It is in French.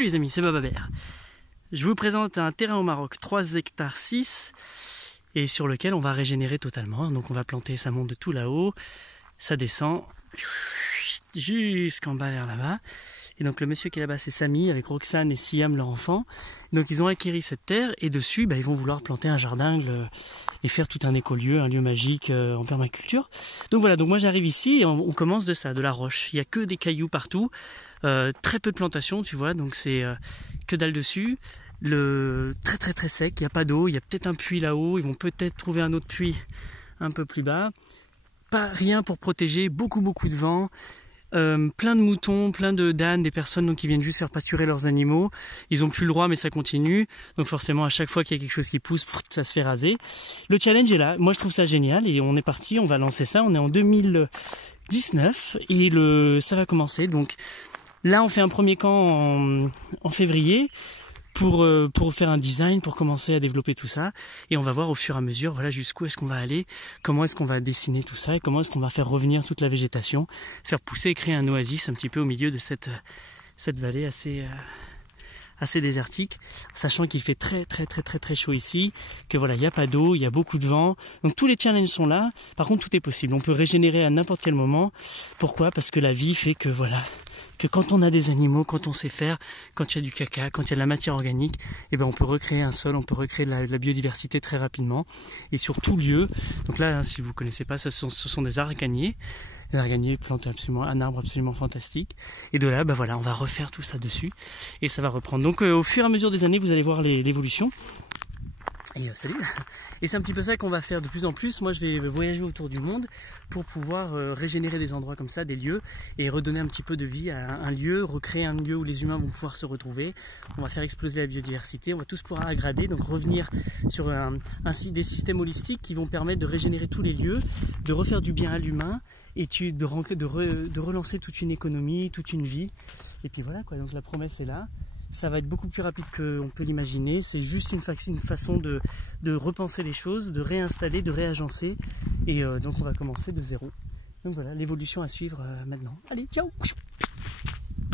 Salut les amis, c'est Bababert. Je vous présente un terrain au Maroc, 3 hectares 6, et sur lequel on va régénérer totalement. Donc on va planter, ça monte de tout là-haut, ça descend jusqu'en bas vers là-bas. Et donc le monsieur qui est là-bas, c'est Samy, avec Roxane et Siam, leur enfant. Donc ils ont acquis cette terre, et dessus, ils vont vouloir planter un jardin et faire tout un écolieu, un lieu magique en permaculture. Donc voilà, donc moi j'arrive ici et on commence de ça, de la roche. Il n'y a que des cailloux partout. Très peu de plantation, tu vois, donc c'est que dalle dessus. Très sec, il n'y a pas d'eau, il y a peut-être un puits là-haut, ils vont peut-être trouver un autre puits un peu plus bas. Pas rien pour protéger, beaucoup de vent, plein de moutons, plein de d'ânes, des personnes donc, qui viennent juste faire pâturer leurs animaux. Ils n'ont plus le droit mais ça continue, donc forcément à chaque fois qu'il y a quelque chose qui pousse, ça se fait raser. Le challenge est là, moi je trouve ça génial et on est parti, on va lancer ça, on est en 2019 et ça va commencer donc. Là, on fait un premier camp en février pour faire un design, pour commencer à développer tout ça. Et on va voir au fur et à mesure, voilà, jusqu'où est-ce qu'on va aller, comment est-ce qu'on va dessiner tout ça et comment est-ce qu'on va faire revenir toute la végétation, faire pousser et créer un oasis un petit peu au milieu de cette vallée assez désertique, sachant qu'il fait très chaud ici, que voilà, il n'y a pas d'eau, il y a beaucoup de vent. Donc tous les challenges sont là. Par contre, tout est possible. On peut régénérer à n'importe quel moment. Pourquoi? Parce que la vie fait que voilà, que quand on a des animaux, quand on sait faire, quand il y a du caca, quand il y a de la matière organique, on peut recréer un sol, on peut recréer de la biodiversité très rapidement et sur tout lieu. Donc là, si vous connaissez pas, ce sont des araignées. Les araignées plantent absolument un arbre absolument fantastique. Et de là, voilà, on va refaire tout ça dessus et ça va reprendre. Donc au fur et à mesure des années, vous allez voir l'évolution. Et salut. Et c'est un petit peu ça qu'on va faire de plus en plus. Moi je vais voyager autour du monde pour pouvoir régénérer des endroits comme ça, des lieux, et redonner un petit peu de vie à un lieu, recréer un lieu où les humains vont pouvoir se retrouver. On va faire exploser la biodiversité, on va tous pouvoir aggrader, donc revenir sur des systèmes holistiques qui vont permettre de régénérer tous les lieux, de refaire du bien à l'humain et de relancer toute une économie, toute une vie. Et puis voilà quoi, donc la promesse est là. Ça va être beaucoup plus rapide qu'on peut l'imaginer. C'est juste une façon de repenser les choses, de réinstaller, de réagencer. Et donc on va commencer de zéro. Donc voilà, l'évolution à suivre maintenant. Allez, ciao!